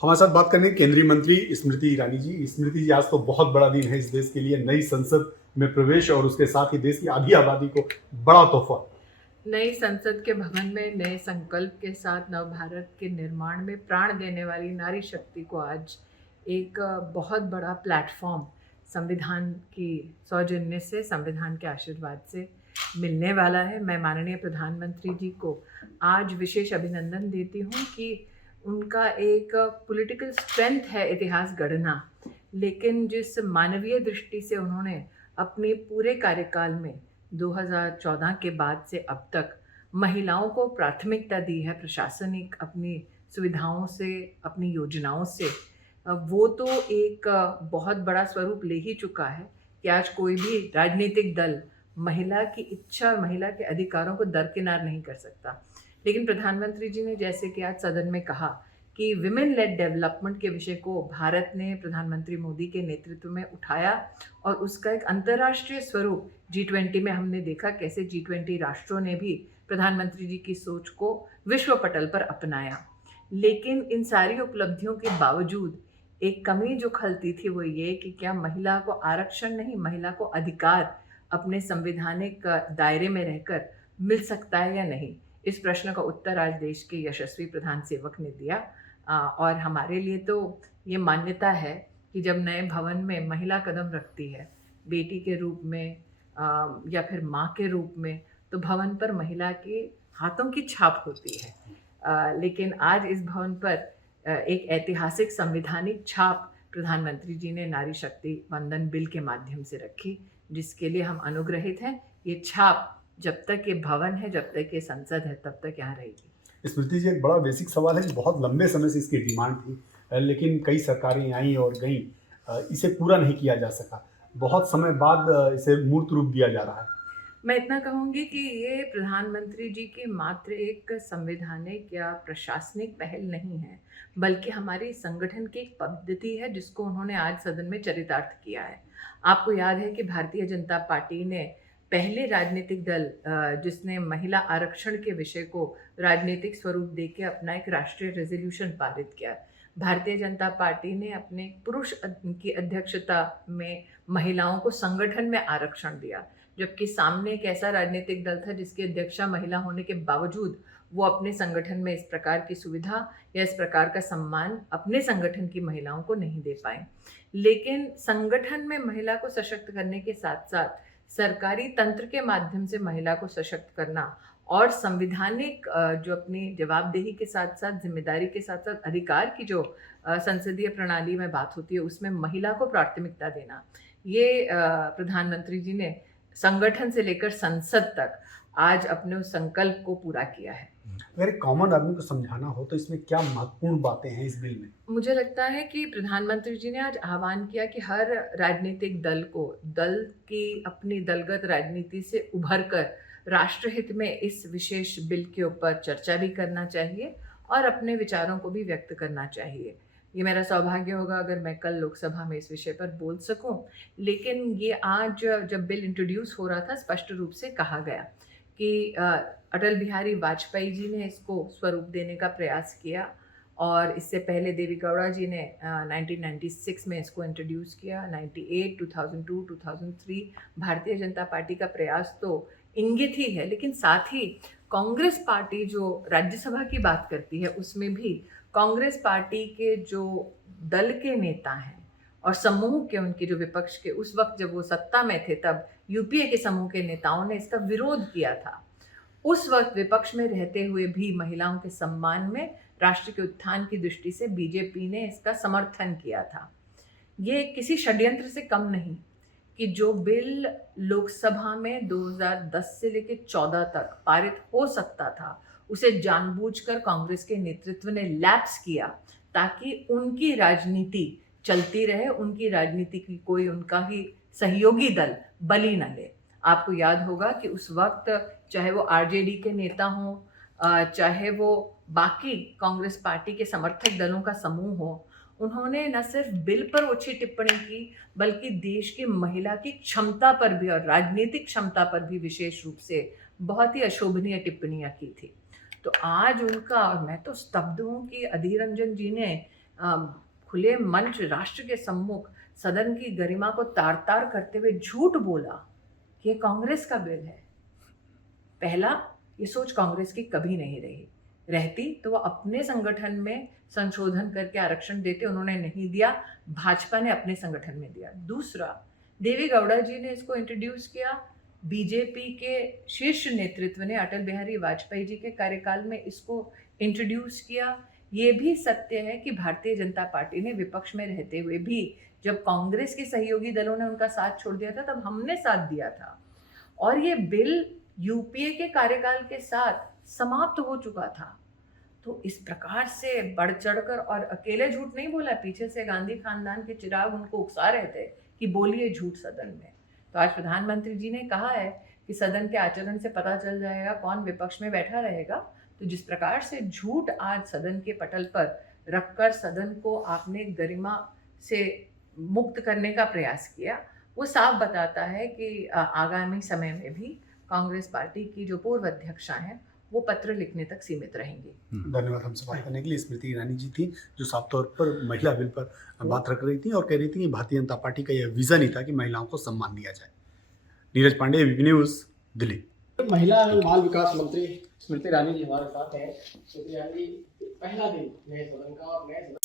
हमारे साथ बात करने केंद्रीय मंत्री स्मृति ईरानी जी। स्मृति जी, आज तो बहुत बड़ा दिन है इस देश के लिए, नई संसद में प्रवेश और उसके साथ ही देश की आधी आबादी को बड़ा तोहफा। नई संसद के भवन में नए संकल्प के साथ नव भारत के निर्माण में प्राण देने वाली नारी शक्ति को आज एक बहुत बड़ा प्लेटफॉर्म संविधान की सौजन्य से, संविधान के आशीर्वाद से मिलने वाला है। मैं माननीय प्रधानमंत्री जी को आज विशेष अभिनंदन देती हूँ कि उनका एक पॉलिटिकल स्ट्रेंथ है इतिहास गढ़ना, लेकिन जिस मानवीय दृष्टि से उन्होंने अपने पूरे कार्यकाल में 2014 के बाद से अब तक महिलाओं को प्राथमिकता दी है, प्रशासनिक अपनी सुविधाओं से, अपनी योजनाओं से, वो तो एक बहुत बड़ा स्वरूप ले ही चुका है कि आज कोई भी राजनीतिक दल महिला की इच्छा और महिला के अधिकारों को दरकिनार नहीं कर सकता। लेकिन प्रधानमंत्री जी ने जैसे कि आज सदन में कहा कि विमेन लेड डेवलपमेंट के विषय को भारत ने प्रधानमंत्री मोदी के नेतृत्व में उठाया और उसका एक अंतर्राष्ट्रीय स्वरूप G20 में हमने देखा कैसे G20 राष्ट्रों ने भी प्रधानमंत्री जी की सोच को विश्व पटल पर अपनाया। लेकिन इन सारी उपलब्धियों के बावजूद एक कमी जो खलती थी वो ये कि क्या महिला को आरक्षण नहीं, महिला को अधिकार अपने संवैधानिक दायरे में रहकर मिल सकता है या नहीं। इस प्रश्न का उत्तर आज देश के यशस्वी प्रधान सेवक ने दिया। और हमारे लिए तो ये मान्यता है कि जब नए भवन में महिला कदम रखती है बेटी के रूप में या फिर माँ के रूप में, तो भवन पर महिला के हाथों की छाप होती है। लेकिन आज इस भवन पर एक ऐतिहासिक संवैधानिक छाप प्रधानमंत्री जी ने नारी शक्ति वंदन बिल के माध्यम से रखी, जिसके लिए हम अनुग्रहित हैं। ये छाप जब तक ये भवन है, जब तक ये संसद है, तब तक यहाँ रहेगी। स्मृति जी, एक बड़ा बेसिक सवाल है कि बहुत लंबे समय से इसकी डिमांड थी, लेकिन कई सरकारें आईं और गईं, इसे पूरा नहीं किया जा सका। बहुत समय बाद इसे मूर्त रूप दिया जा रहा है। मैं इतना कहूँगी कि ये प्रधानमंत्री जी की मात्र एक संवैधानिक या प्रशासनिक पहल नहीं है, बल्कि हमारी संगठन की एक पद्धति है जिसको उन्होंने आज सदन में चरितार्थ किया है। आपको याद है कि भारतीय जनता पार्टी ने पहले राजनीतिक दल जिसने महिला आरक्षण के विषय को राजनीतिक स्वरूप देके अपना एक राष्ट्रीय रेजोल्यूशन पारित किया। भारतीय जनता पार्टी ने अपने पुरुष की अध्यक्षता में महिलाओं को संगठन में आरक्षण दिया, जबकि सामने एक ऐसा राजनीतिक दल था जिसकी अध्यक्षा महिला होने के बावजूद वो अपने संगठन में इस प्रकार की सुविधा या इस प्रकार का सम्मान अपने संगठन की महिलाओं को नहीं दे पाए। लेकिन संगठन में महिला को सशक्त करने के साथ साथ सरकारी तंत्र के माध्यम से महिला को सशक्त करना और संवैधानिक जो अपनी जवाबदेही के साथ साथ जिम्मेदारी के साथ साथ अधिकार की जो संसदीय प्रणाली में बात होती है उसमें महिला को प्राथमिकता देना, ये प्रधानमंत्री जी ने संगठन से लेकर संसद तक आज अपने उस संकल्प को पूरा किया है। अगर एक कॉमन आदमी को समझाना हो तो इसमें क्या महत्वपूर्ण बातें हैं इस बिल में? मुझे लगता है कि प्रधानमंत्री जी ने आज आह्वान किया कि हर राजनीतिक दल को दल की अपनी दलगत राजनीति से उभर कर राष्ट्रहित में इस विशेष बिल के ऊपर चर्चा भी करना चाहिए और अपने विचारों को भी व्यक्त करना चाहिए। ये मेरा सौभाग्य होगा अगर मैं कल लोकसभा में इस विषय पर बोल सकूं। लेकिन ये आज जब बिल इंट्रोड्यूस हो रहा था स्पष्ट रूप से कहा गया कि अटल बिहारी वाजपेयी जी ने इसको स्वरूप देने का प्रयास किया और इससे पहले देवी गौड़ा जी ने 1996 में इसको इंट्रोड्यूस किया। 98, 2002, 2003 भारतीय जनता पार्टी का प्रयास तो इंगित ही है, लेकिन साथ ही कांग्रेस पार्टी जो राज्यसभा की बात करती है उसमें भी कांग्रेस पार्टी के जो दल के नेता हैं और समूह के उनके जो विपक्ष के उस वक्त जब वो सत्ता में थे तब यूपीए के समूह के नेताओं ने इसका विरोध किया था। उस वक्त विपक्ष में रहते हुए भी महिलाओं के सम्मान में राष्ट्र के उत्थान की दृष्टि से बीजेपी ने इसका समर्थन किया था। ये किसी षड्यंत्र से कम नहीं कि जो बिल लोकसभा में 2010 से लेकर 14 तक पारित हो सकता था उसे जानबूझकर कांग्रेस के नेतृत्व ने लैप्स किया ताकि उनकी राजनीति चलती रहे, उनकी राजनीति की कोई उनका ही सहयोगी दल बलि न ले। आपको याद होगा कि उस वक्त चाहे वो आरजेडी के नेता हों, चाहे वो बाकी कांग्रेस पार्टी के समर्थक दलों का समूह हो, उन्होंने न सिर्फ बिल पर ओछी टिप्पणी की बल्कि देश की महिला की क्षमता पर भी और राजनीतिक क्षमता पर भी विशेष रूप से बहुत ही अशोभनीय टिप्पणियां की थी। तो आज उनका, और मैं तो स्तब्ध हूँ कि अधीर रंजन जी ने खुले मंच राष्ट्र के सम्मुख सदन की गरिमा को तार तार करते हुए झूठ बोला कि ये कांग्रेस का बिल है। पहला, ये सोच कांग्रेस की कभी नहीं रहती तो वो अपने संगठन में संशोधन करके आरक्षण देते, उन्होंने नहीं दिया, भाजपा ने अपने संगठन में दिया। दूसरा, देवी गौड़ा जी ने इसको इंट्रोड्यूस किया, बीजेपी के शीर्ष नेतृत्व ने अटल बिहारी वाजपेयी जी के कार्यकाल में इसको इंट्रोड्यूस किया। ये भी सत्य है कि भारतीय जनता पार्टी ने विपक्ष में रहते हुए भी जब कांग्रेस के सहयोगी दलों ने उनका साथ छोड़ दिया था तब हमने साथ दिया था, और ये बिल यूपीए के कार्यकाल के साथ समाप्त हो चुका था। तो इस प्रकार से बढ़ चढ़कर और अकेले झूठ नहीं बोला, पीछे से गांधी खानदान के चिराग उनको उकसा रहे थे कि बोलिए झूठ सदन में। तो आज प्रधानमंत्री जी ने कहा है कि सदन के आचरण से पता चल जाएगा कौन विपक्ष में बैठा रहेगा। तो जिस प्रकार से झूठ आज सदन के पटल पर रखकर सदन को आपने गरिमा से मुक्त करने का प्रयास किया, वो साफ बताता है कि आगामी समय में भी कांग्रेस पार्टी की जो पूर्व अध्यक्षा हैं वो पत्र लिखने तक सीमित रहेंगी। धन्यवाद हमसे बात करने के लिए। स्मृति ईरानी जी थी जो साफ तौर पर महिला बिल पर बात रख रही थी और कह रही थी कि भारतीय जनता पार्टी का यह विजन ही था कि महिलाओं को सम्मान दिया जाए। Neeraj Pandey, ABP news, Delhi. महिला एवं बाल विकास मंत्री स्मृति ईरानी जी हमारे साथ हैं। स्मृति ईरानी, पहला दिन नए सदन का और नए सदन